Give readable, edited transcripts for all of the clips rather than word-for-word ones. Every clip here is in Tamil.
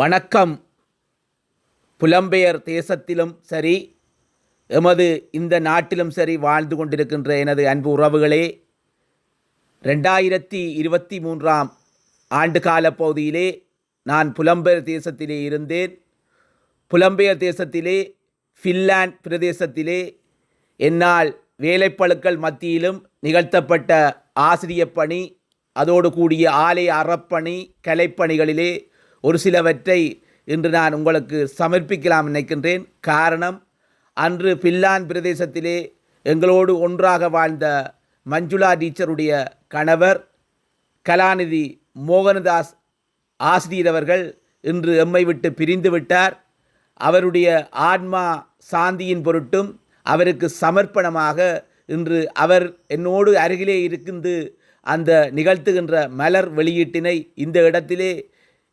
வணக்கம். புலம்பெயர் தேசத்திலும் சரி, எமது இந்த நாட்டிலும் சரி வாழ்ந்து கொண்டிருக்கின்ற எனது அன்பு உறவுகளே, 2023ஆம் ஆண்டு கால பகுதியிலே நான் புலம்பெயர் தேசத்திலே இருந்தேன். புலம்பெயர் தேசத்திலே ஃபின்லாந்து பிரதேசத்திலே என்னால் வேலைப்பளுக்கள் மத்தியிலும் நிகழ்த்தப்பட்ட ஆசிரியப் பணி, அதோடு கூடிய ஆலய அறப்பணி, கலைப்பணிகளிலே ஒரு சிலவற்றை இன்று நான் உங்களுக்கு சமர்ப்பிக்கலாம் நினைக்கின்றேன். காரணம், அன்று ஃபின்லாந்து பிரதேசத்திலே எங்களோடு ஒன்றாக வாழ்ந்த மஞ்சுளா டீச்சருடைய கணவர் கலாநிதி மோகனதாஸ் ஆசிரியர் அவர்கள் இன்று எம்மை விட்டு பிரிந்து விட்டார். அவருடைய ஆன்மா சாந்தியின் பொருட்டும் அவருக்கு சமர்ப்பணமாக இன்று அவர் என்னோடு அருகிலே இருந்து அந்த நிகழ்த்துகின்ற மலர் வெளியீட்டினை இந்த இடத்திலே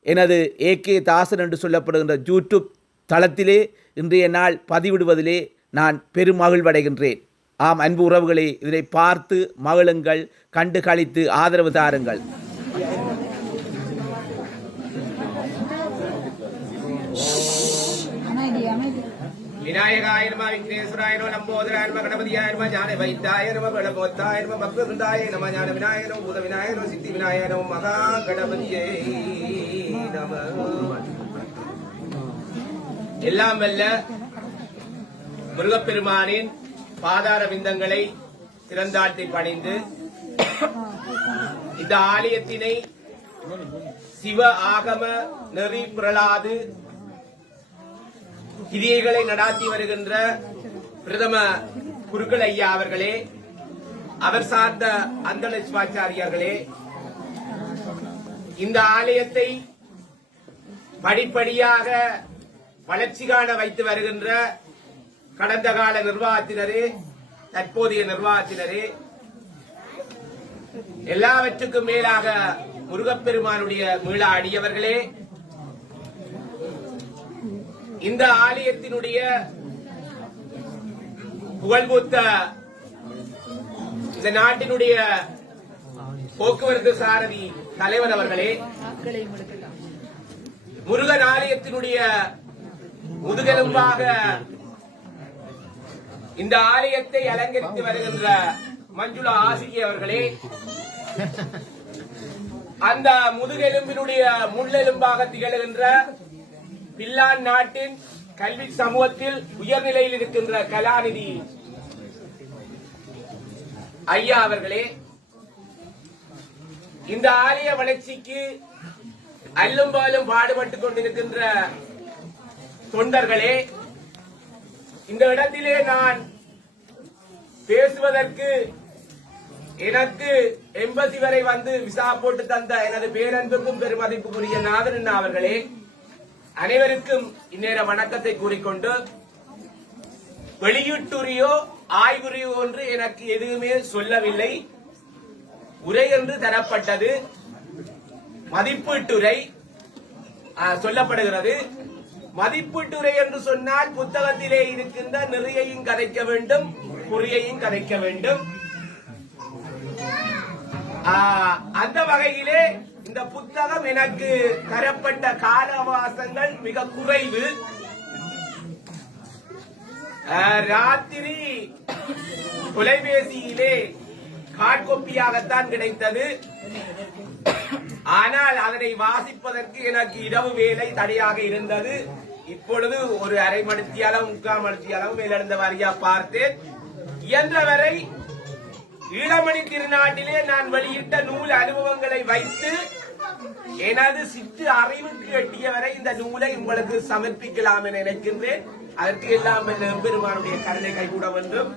எனது ஏகே தாசன் என்று சொல்லப்படுகின்ற யூடியூப் தளத்திலே இன்றைய நாள் பதிவிடுவதிலே நான் பெருமகிழ்வடைகின்றேன். ஆம் அன்பு உறவுகளே, இதை பார்த்து மகிழுங்கள், கண்டு களித்து ஆதரவு தாருங்கள். விநாயகாய நம, விக்னேஸ்வராய நம, லம்போதராய நம, கணபதியாய நம, ஞான வைத்தாய நம, கணபோத்தாய நம, பக்தருந்தாய நம, ஞான விநாயக நம, பூத விநாயக நம, சித்தி விநாயக நம, மகா கணபதியே நம. எல்லாம் வல்ல முருகப்பெருமானின் பாதார விந்தங்களை திறந்தாட்டி பணிந்து இந்த ஆலயத்தினை சிவ ஆகம நெறி பிரலாது கிரியைகளை நடாத்தி வருகின்ற பிரதம குருக்கள் ஐயா அவர்களே, அவர் சார்ந்த அந்தண சிவாச்சாரியார்களே, இந்த ஆலயத்தை படிப்படியாக வளர்ச்சி காண வைத்து வருகின்ற கடந்த கால நிர்வாகத்தினரே, தற்போதைய நிர்வாகத்தினரே, எல்லாவற்றுக்கும் மேலாக முருகப்பெருமானுடைய மீள அடியவர்களே, இந்த ஆலயத்தினுடைய புகழ்பூத்த இந்த நாட்டினுடைய போக்குவரத்து சாரதி தலைவர் அவர்களே, முருகன் ஆலயத்தினுடைய முதுகெலும்பாக இந்த ஆலயத்தை அலங்கரித்து வருகின்ற மஞ்சுளா ஆசிரியர் அவர்களே, அந்த முதுகெலும்பினுடைய முள்ளெலும்பாக திகழ்கின்ற பின்லாந்து நாட்டின் கல்வி சமூகத்தில் உயர்நிலையில் இருக்கின்ற கலாநிதி ஐயா அவர்களே, இந்த ஆலய வளர்ச்சிக்கு அல்லும் பாலும் பாடுபட்டுக் கொண்டிருக்கின்ற தொண்டர்களே, இந்த இடத்திலே நான் பேசுவதற்கு எனக்கு எம்பசி வரை வந்து விசா போட்டு தந்த எனது பேரன்புக்கும் பெருமதிப்புக்குரிய நாதன் அவர்களே, அனைவருக்கும் இந்நேர வணக்கத்தை கூறிக்கொண்டு, வெளியீட்டுரையோ ஆய்வுரையோ ஒன்று எனக்கு எதுவுமே சொல்லவில்லை. உரை என்று தரப்பட்டது, மதிப்பீட்டுரை சொல்லப்படுகிறது. மதிப்பீட்டுரை என்று சொன்னால் புத்தகத்திலே இருக்கின்ற நிறையையும் கதைக்க வேண்டும், குறியையும் கதைக்க வேண்டும். அந்த வகையிலே இந்த புத்தகம் எனக்கு தரப்பட்ட கால அவகாசங்கள் மிக குறைவு. ராத்திரி தொலைபேசியிலே காட்கோப்பியாகத்தான் கிடைத்தது. ஆனால் அதனை வாசிப்பதற்கு எனக்கு இரவு வேலை தடையாக இருந்தது. இப்பொழுது ஒரு அரை மணித்தியாலும் 3/4 மணித்தியாலும் மேலிருந்த வாரியா பார்த்தேன். இயன்றவரை ஈழமணி திருநாட்டிலே நான் வெளியிட்ட நூல் அனுபவங்களை வைத்து எனது சிற்று அறிவுக்கு எட்டியவரை இந்த நூலை உங்களுக்கு சமர்ப்பிக்கலாம் என நினைக்கின்றேன். அதற்கு எல்லாம் பெருமானுடைய கருணை கைகூட வேண்டும்.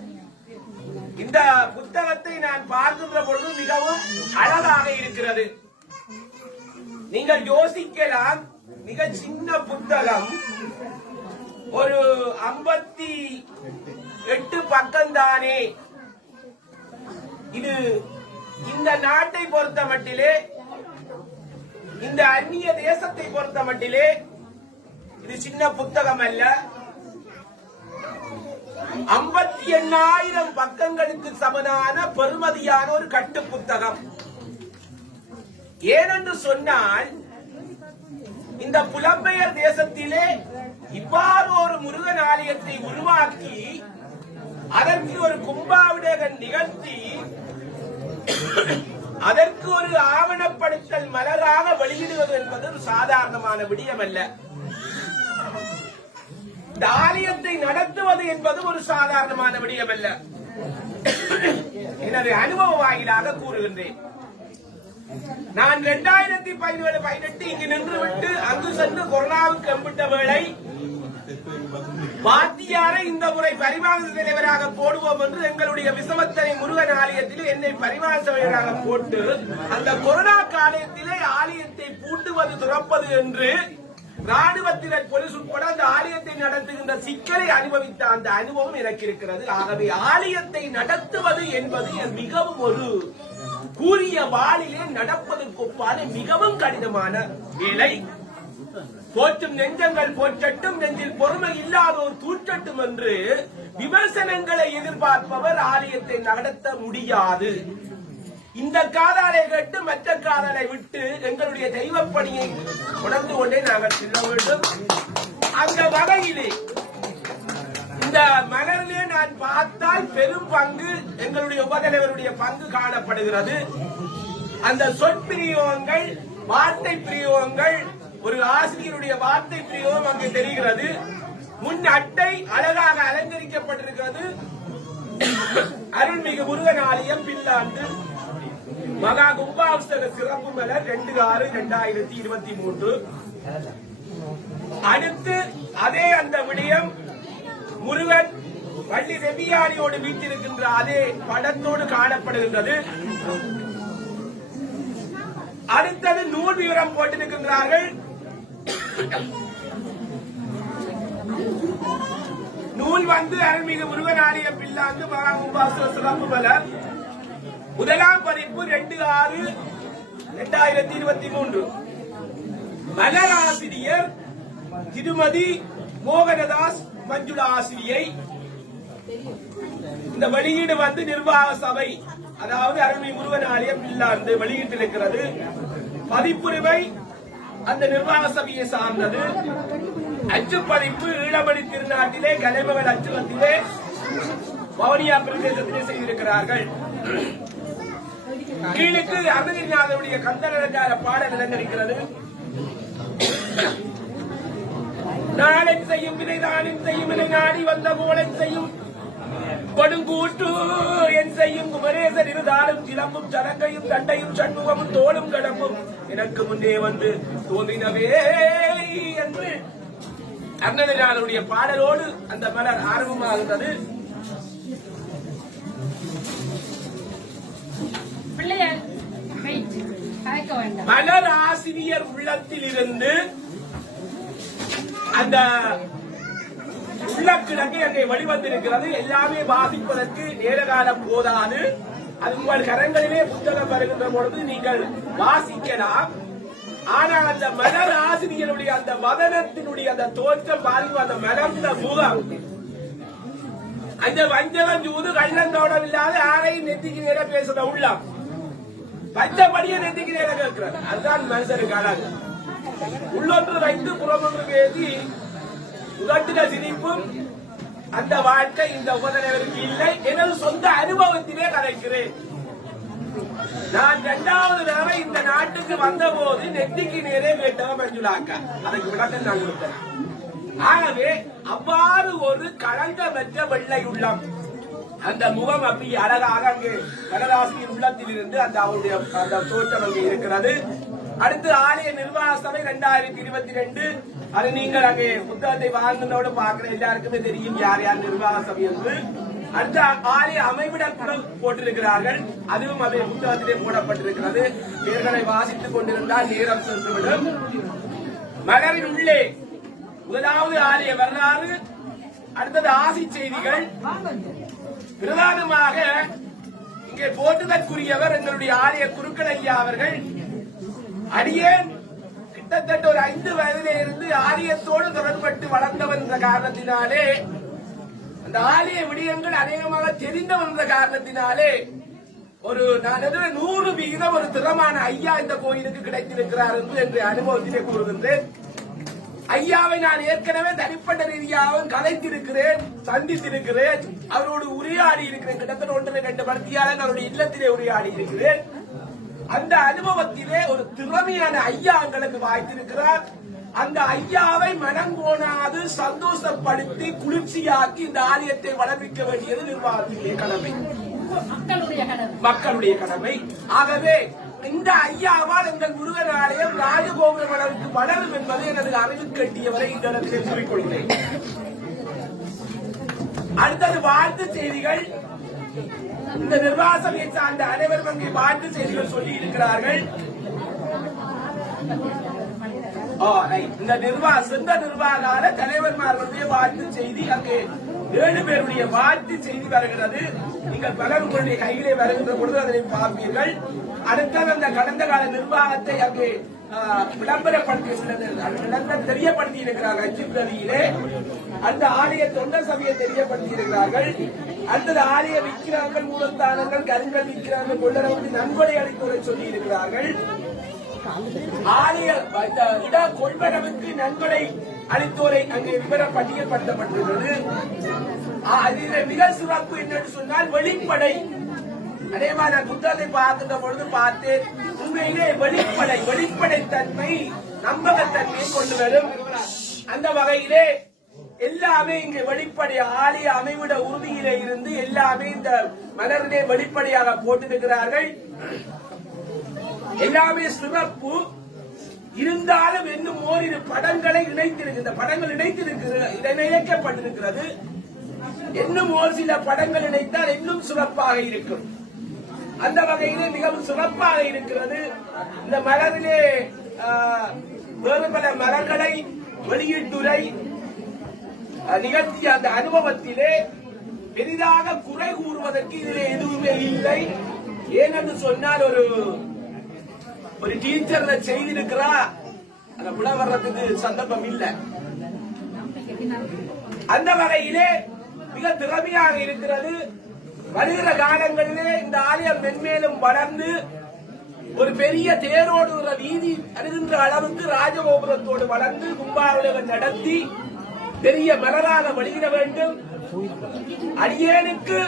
இந்த புத்தகத்தை நான் பார்க்கின்ற பொழுது மிகவும் அழகாக இருக்கிறது. நீங்கள் யோசிக்கலாம், மிக சின்ன புத்தகம், ஒரு 58 பக்கம் தானே. இது இந்த நாட்டை பொறுத்த மட்டிலே, இந்த அந்நிய தேசத்தை பொறுத்த மட்டிலே இது சின்ன புத்தகம் அல்ல. 58,000 பக்கங்களுக்கு சமனான பெருமதியான ஒரு கட்டு புத்தகம். ஏனென்று சொன்னால், இந்த இந்த புலம்பெயர் தேசத்திலே இவ்வாறு ஒரு முருகன் ஆலயத்தை உருவாக்கி அதற்கு ஒரு கும்பாபிஷேகம் நிகழ்த்தி அதற்கு ஒரு ஆவணப்படுத்தல் மலராக வெளியிடுவது என்பது ஒரு சாதாரணமான விடயம் அல்ல. இந்த ஆலயத்தை நடத்துவது என்பது ஒரு சாதாரணமான விடயம் அல்ல. எனது அனுபவ வாயிலாக கூறுகின்றேன். நான் 2017-18 இங்கு நின்றுவிட்டு அங்கு சென்று கொரோனாவுக்கு எம்பிட்ட வேளை வாத்தியாரை இந்த முறை பரிமாண தலைவராக போடுவோம் என்று எங்களுடைய விசவத்தனை முருகன் ஆலயத்தில் என்னை பரிமாண தலைவராக போட்டு அந்த கொரோனா காலத்திலே ஆலயத்தை பூட்டுவது துறப்பது என்று ராணுவத்தினர் போலீஸ் உட்பட அந்த ஆலயத்தை நடத்துகின்ற சிக்கலை அனுபவித்த அந்த அனுபவம் எனக்கு இருக்கிறது. ஆகவே ஆலயத்தை நடத்துவது என்பது மிகவும் ஒரு கூறிய வாளிலே நடப்பதற்கொப்பான மிகவும் கடினமான வேலை. போற்றும் நெஞ்சங்கள் போற்றட்டும், நெஞ்சில் பொறுமை இல்லாதோர் தூற்றட்டும் என்று விமர்சனங்களை எதிர்பார்ப்பவர் ஆலயத்தை நடத்த முடியாது. இந்த காதாலை கேட்டு மற்ற காதாலை விட்டு எங்களுடைய தெய்வ பணியை உணர்ந்து கொண்டே நாங்கள் செல்ல வேண்டும். அந்த வகையிலே இந்த மலரிலே நான் பார்த்தால் பெரும் பங்கு எங்களுடைய உபதலைவருடைய பங்கு காணப்படுகிறது. அந்த சொற்பிரயோகங்கள், வார்த்தை பிரயோகங்கள், ஒரு ஆசிரியருடைய வார்த்தை பிரயோகம் அங்கே தெரிகிறது. முன் அட்டை அழகாக அலங்கரிக்கப்பட்டிருக்கிறது. அருள்மிகு முருகன் ஆலயம் பில்லாண்டு மகா கும்பாபிஷேக சிறப்பு மலர் 2/6/2023. அடுத்து அதே அந்த விடயம் முருகன் வள்ளி செவியானியோடு வீட்டிருக்கின்ற அதே படத்தோடு காணப்படுகின்றது. அடுத்தது நூல் விவரம் போட்டிருக்கின்றார்கள். நூல் அருள்மிகு முருகன் ஆலயம் பில்லாண்டு மகா கும்பாபிஷேக சிறப்பு மலர் முதலாம் பதிப்பு 2/6/2023. மலர் ஆசிரியர் திருமதி மோகனதாஸ் மஞ்சுளா ஆசிரியை. இந்த வெளியீடு நிர்வாக சபை, அதாவது அருள்மிகு முருகன் ஆலயம் பில்லாண்டு வெளியிட்டிருக்கிறது. பதிப்புரிமை அந்த நிர்வாக சபையை சார்ந்தது. அச்சுப்பதிப்பு ஈழமணி திருநாட்டிலே கலைமகள் அச்சுவத்திலே வவுனியா பிரதேசத்திலே செய்திருக்கிறார்கள். கீழுக்கு அருணகிரிநாதனுடைய கந்தனக்கார பாடல் இடங்களிருக்கிறது. நாளன் செய்யும் விதைதானின் செய்யும் விதை நாடி வந்த போலன் செய்யும் கொடுங்கூட்டு என் செய்யும் குமரேசன் இருந்தாலும் சிலம்பும் சலங்கையும் தண்டையும் சண்முகமும் தோளும் கடம்பும் எனக்கு முன்னே தோன்றினவே என்று அருணகிரிநாதனுடைய பாடலோடு அந்த மலர் ஆரம்பமாகிறது. மலர் ஆசிரியர் உள்ளத்தில் இருந்து அந்த உள்ளக்கிழங்கு அங்கே வெளிவந்திருக்கிறது. எல்லாமே வாசிப்பதற்கு நேர காலம் போதாது. அது உங்கள் கரங்களிலே புத்தகம் வருகின்ற பொழுது நீங்கள் வாசிக்கலாம். ஆனால் அந்த மலர் ஆசிரியருடைய அந்த வதனத்தினுடைய அந்த தோற்றம் பாருங்க, அந்த மலர்ந்த முகம், அந்த வஞ்சகம் சூது கள்ளந்தோடம் இல்லாத யாரையும் நெத்திக்கு நேர பேசுற உள்ளம், பச்சைப்படிய நெத்திக்கு நேர கேட்கிறார். அதுதான் மனுஷனுக்கு அழகு. உள்ளொன்று வைத்து புறமொன்று பேசி உதட்டின சிரிப்பும் அந்த வாழ்க்கை இந்த உபதலைவருக்கு இல்லை. எனது சொந்த அனுபவத்திலே கலைக்கிறேன். நான் 2வது தடவை இந்த நாட்டுக்கு வந்த போது நெத்திக்கு நேரே கேட்டவன் மஞ்சுளாக்கா. அதுக்கு விளக்கம் நான் கொடுத்தேன். ஆகவே அவ்வாறு ஒரு களங்கமற்ற வெள்ளை உள்ளம், அந்த முகம் அப்படி அழகாக அங்கே கடலாசிரியர் உள்ளத்தில் இருந்து அந்த அவருடைய அந்த தோற்றம் அங்கே இருக்கிறது. அடுத்து ஆலய நிர்வாக சபை 2022. அது நீங்கள் அங்கே புத்தகத்தை வாங்கினோடு பார்க்கிற எல்லாருக்குமே தெரியும் யார் யார் நிர்வாக சபை என்று. அடுத்த ஆலய அமைவிடங்கள் போட்டிருக்கிறார்கள். அதுவும் அதே புத்தகத்திலே போடப்பட்டிருக்கிறது. பேர்களை வாசித்துக் கொண்டிருந்தால் நேரம் சென்றுவிடும். மலரின் உள்ளே முதலாவது ஆலய வரலாறு, அடுத்தது ஆசி செய்திகள். பிரதானமாக இங்கே போட்டுதற்குரியவர் எங்களுடைய ஆலய குருக்கள் ஐயா அவர்கள். அடியேன் கிட்டத்தட்ட ஒரு 5 வயதிலே இருந்து ஆலயத்தோடு தொடர்பட்டு வளர்ந்தவர் என்ற காரணத்தினாலே, அந்த ஆலய விடயங்கள் அநேகமாக தெரிந்தவர் என்ற காரணத்தினாலே ஒரு 100% ஒரு திறமான ஐயா இந்த கோயிலுக்கு கிடைத்திருக்கிறார் என்று அனுபவத்திலே கூறுகின்றேன். ஐயாவை நான் ஏற்கனவே தனிப்பட்ட ரீதியாகவும் கலைத்திருக்கிறேன், சந்தித்திருக்கிறேன், அவரோடு உரையாடி இருக்கிறேன். கிட்டத்தட்ட 1-2 மணித்தியாளர் அவருடைய இல்லத்திலே உரையாடி இருக்கிறேன். அந்த அனுபவத்திலே ஒரு திறமையான ஐயா எங்களுக்கு வாய்த்திருக்கிறார். அந்த ஐயாவை மனங்கோணாது சந்தோஷப்படுத்தி குளிர்ச்சியாக்கி இந்த ஆலயத்தை வளர்ப்பிக்க வேண்டியது நிர்வாகத்தினுடைய கடமை, மக்களுடைய கடமை. ஆகவே இந்த ஐயாவால் எங்கள் முருகன் ஆலயம் ராஜகோபுரம் அளவுக்கு வளரும் என்பதை எனது அறிவு கட்டியவரை இந்த இடத்தில் கூறிக்கொள்கிறேன். அடுத்தது வாழ்த்து செய்திகள். இந்த நிர்வாகத்தை சார்ந்த அனைவரும் அங்கே வாழ்த்து செய்திகள் சொல்லி இருக்கிறார்கள். இந்த நிர்வாக தலைவர்மார்களுடைய வாழ்த்து செய்தி அங்கே 7 பேருடைய வாழ்த்து செய்தி வருகிறது. நீங்கள் பலர் உங்களுடைய கையிலே வருகின்ற பொழுது அதனை பார்ப்பீர்கள். அடுத்தது அந்த கடந்த கால நிர்வாகத்தை அங்கே தெரியப்படுத்தி இருக்கிறார்கள். அச்சுப்பிரதியிலே அந்த ஆலய தொண்டர் சபையை தெரியப்படுத்தி இருக்கிறார்கள். அடுத்தது ஆலய விக்கிரகங்கள், மூலஸ்தானங்கள், கருங்கல் விக்கிரகங்கள் கொள்ளளவுக்கு நன்கொடை அளித்துரை சொல்லி இருக்கிறார்கள். ஆலய இட கொள்வனவுக்கு நன்கொடை அளித்தோரை அங்கே விவரம் பட்டியல்படுத்தப்பட்டுள்ளது. அதில் மிக சிறப்பு என்னன்னு சொன்னால் வெளிப்படை. அதே மாதிரி நான் புத்தகத்தை பார்க்கின்ற பொழுது பார்த்தேன், உண்மையிலே வெளிப்படைத்தன்மை, நம்பகத்தன்மையை கொண்டு வரும். அந்த வகையிலே எல்லாமே இங்கு வெளிப்படை ஆலய அமைவிட உறுதியிலே இருந்து எல்லாமே இந்த மலரிலே வெளிப்படையாக போட்டிருக்கிறார்கள். எல்லாமே சிறப்பு இருந்தாலும் இன்னும் ஓரிரு படங்களை இணைத்திருக்கின்ற படங்கள் இணைக்கப்பட்டிருக்கிறது. இன்னும் ஒரு சில படங்கள் இணைத்தால் இன்னும் சிறப்பாக இருக்கும். அந்த வகையிலே மிகவும் சிறப்பாக இருக்கிறது. இந்த மலரிலே வேறு பல மலர்களை வெளியீட்டுரை நிகழ்த்திய அந்த அனுபவத்திலே பெரிதாக குறை கூறுவதற்கு இதிலே எதுவுமே இல்லை. ஏனென்று சொன்னால் ஒரு டீச்சர் செய்திருக்கிறா, அந்த விட வர்றதுக்கு சந்தர்ப்பம் இல்லை. அந்த வகையிலே மிக திறமையாக இருக்கிறது. வருகிற காலங்களிலே இந்த ஆலயம் மென்மேலும் வளர்ந்து ஒரு பெரிய தேரோடு வீதி அருகின்ற அளவுக்கு ராஜகோபுரத்தோடு வளர்ந்து கும்பாபிஷேகம் நடத்தி பெரிய மலராக வெளியிட வேண்டும். அடியேனுக்கு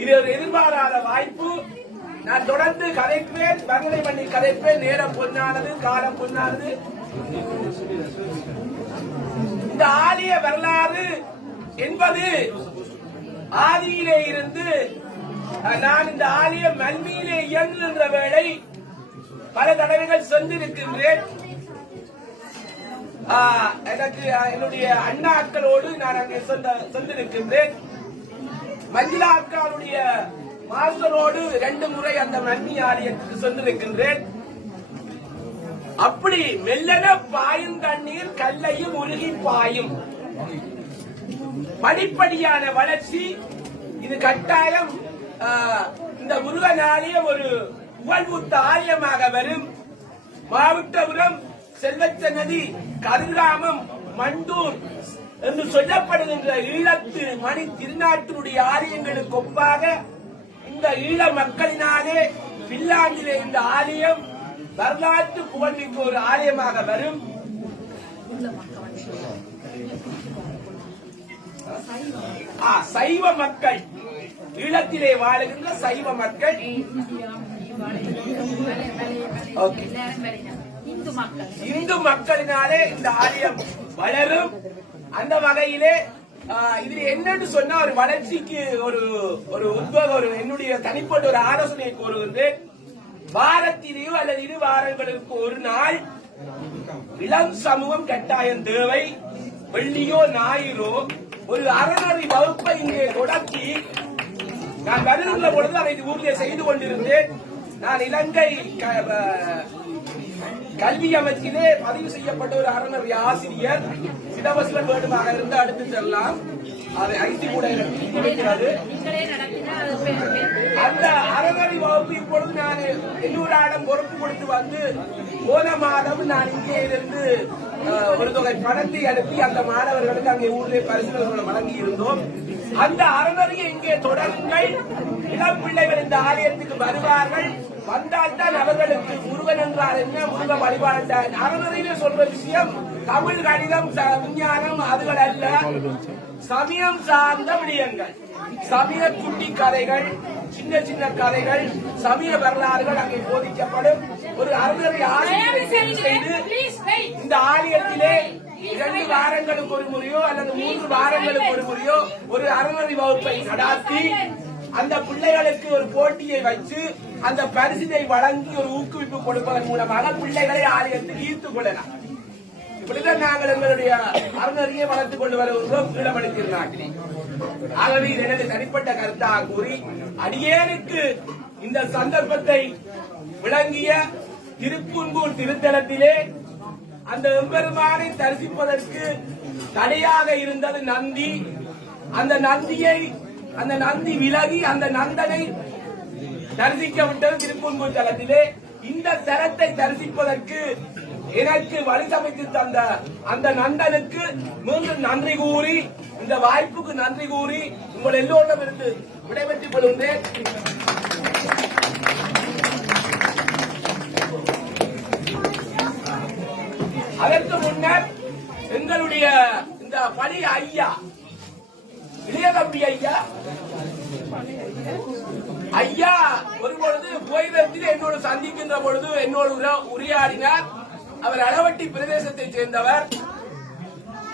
இது ஒரு எதிர்பாராத வாய்ப்பு. நான் தொடர்ந்து கதைப்பேன், வர்ணனை பண்ணி கதைப்பேன். நேரம் பொன்னானது, காலம் பொன்னானது. இந்த ஆலய வரலாறு என்பது ஆதியிலே இருந்து நான் இந்த ஆலயம் மல்மியிலே இயங்குகின்ற வேளை பல தடவைகள் சென்றிருக்கின்றேன். எனக்கு என்னுடைய அண்ணாக்களோடு நான் அங்கே சென்றிருக்கின்றேன். மஞ்சுளா அக்காவுடைய மாஸ்டரோடு 2 முறை அந்த மல்மி ஆலயத்துக்கு சென்றிருக்கின்றேன். அப்படி மெல்லன பாயும் தண்ணீர் கல்லையும் உருகி பாயும். படிப்படியான வளர்ச்சி. இது கட்டாயம் இந்த முருகன் ஆலயம் ஒரு புகழ்பூத்த ஆலயமாக வரும். மாவட்டபுரம், செல்வச்சநதி, கதிர்காமம், மண்டூர் என்று சொல்லப்படுகின்ற ஈழத்து மணி திருநாட்டினுடைய ஆலயங்களுக்கு ஒப்பாக இந்த ஈழ மக்களினாலே பில்லாண்டிலே இந்த ஆலயம் வரலாற்று புகழ்மிக்க ஒரு ஆலயமாக வரும். சைவ மக்கள், ஈழத்திலே வாழுகின்ற சைவ மக்கள், இந்து மக்களினாலே இந்த ஆலயம் வளரும். அந்த வகையிலே இது என்னன்னு சொன்னா ஒரு வளர்ச்சிக்கு ஒரு உத்வேகம், என்னுடைய தனிப்பட்ட ஒரு ஆலோசனை கூறுகின்றேன். வாரத்திலேயோ அல்லது 2 வாரங்களுக்கு ஒரு நாள் இளம் சமூகம் கட்டாயம் தேவை. வெள்ளியோ ஞாயிறோ ஒரு அறநெறி வகுப்பை இங்கே தொடக்கி நான் வருகின்ற பொழுது அதை ஊரிலே செய்து கொண்டிருந்தேன். நான் இலங்கை கல்வி அமைச்சிலே பதிவு செய்யப்பட்ட ஒரு அறநெறி ஆசிரியர். சிலபஸ்ல வேண்டுமாக இருந்து அடுத்து செல்லலாம். அது ஐடி கூட இருக்கிறது. அந்த அறநெறி வகுப்பு இப்பொழுது நான் இன்னொரு பொறுப்பு கொடுத்து வந்து போன மாதம் நான் இங்கே இருந்து ஒரு தொகை பணத்தை அனுப்பி அந்த மாணவர்களுக்கு அங்கே ஊரிலே பரிசுகளை வழங்கி இருந்தோம். அந்த அறநெறியை இங்கே தொடருங்கள். இளம் பிள்ளைகள் இந்த ஆலயத்துக்கு வருவார்கள். வந்தால்தான் அவர்களுக்கு முருகன் என்றால் என்ன, முருக வழிபாடு அறநெறியில சொல்ற விஷயம் தமிழ், கணிதம், விஞ்ஞானம் அதுகள் அல்ல, சமயம் சார்ந்த விடயங்கள், சமய குட்டி கதைகள், சின்ன சின்ன கதைகள், சமய வரலாறுகள் அங்கே போதிக்கப்படும். ஒரு அறநெறி ஆசிரியரை செய்து இந்த ஆலயத்திலே 2 வாரங்களுக்கு ஒரு முறையோ அல்லது 3 வாரங்களுக்கு ஒரு முறையோ ஒரு அறநெறி வகுப்பை நடாத்தி அந்த பிள்ளைகளுக்கு ஒரு போட்டியை வச்சு அந்த பரிசினை வழங்கி ஒரு ஊக்குவிப்பு கொடுப்பதன் மூலமாக பிள்ளைகளை ஆலயத்தில் ஈர்த்துக் கொள்ளலாம். இப்படிதான் நாங்கள் எங்களுடைய அறநெறியை வளர்த்துக் கொண்டு வருகிறோம் ஈடுபடுத்தினார்களே. ஆகவே எனது தனிப்பட்ட கருத்தாக கூறி அடியேனுக்கு இந்த சந்தர்ப்பத்தை விளங்கிய திருப்புன்கூர் திருத்தலத்திலே அந்த எம்பெருமானை தரிசிப்பதற்கு தடையாக இருந்தது நந்தி. அந்த நந்தி விலகி அந்த நந்தனை தரிசிக்க விட்டது திருப்புன்கூர் தலத்திலே. இந்த தலத்தை தரிசிப்பதற்கு எனக்கு வழி சமைத்து தந்த அந்த நந்தனுக்கு மீண்டும் நன்றி கூறி, இந்த வாய்ப்புக்கு நன்றி கூறி உங்கள் எல்லோரிடம் இருந்து விடைபெற்றுக் கொள்கின்றேன். அதற்கு முன்னர் எங்களுடைய இந்த பழைய ஐயா இளையதம்பி ஐயா ஒரு பொழுது கோயிலத்தில் என்னோடு சந்திக்கின்ற பொழுது என்னோடு உரையாடினார். அவர் அளவட்டி பிரதேசத்தை சேர்ந்தவர்.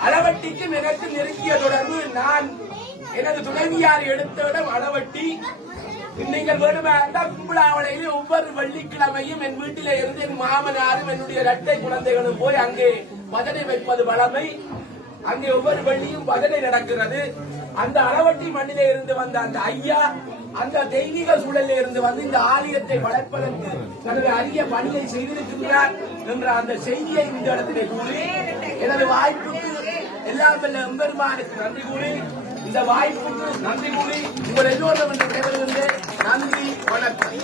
அளவட்டிக்கு எனக்கு நெருங்கிய தொடர்பு. நான் எனது துணைவியார் எடுத்த இடம் அளவட்டி. நீங்கள் வேண்டுமானால் கும்பலாவளையில் ஒவ்வொரு வெள்ளிக்கிழமையும் என் வீட்டிலே இருந்து என் மாமனாரும் என்னுடைய இரட்டை குழந்தைகளும் போய் அங்கே பஜனை வைப்பது வளமை. அங்கே ஒவ்வொரு வெள்ளியும் பஜனை நடக்கிறது. அந்த அளவட்டி மண்ணிலே இருந்து வந்த அந்த ஐயா அந்த தெய்வீக சூழலில் இருந்து வந்து இந்த ஆலயத்தை வளர்ப்பதற்கு தனது அரிய பணியை செய்திருக்கின்றார் என்ற அந்த செய்தியை இந்த இடத்திலே கூறி எனது வாய்ப்புக்கு எல்லாம் எம்பெருமானுக்கு நன்றி கூறி இந்த வாய்ப்புக்கு நன்றி கூறி உங்கள் எல்லோரும் என்று நன்றி, வணக்கம்.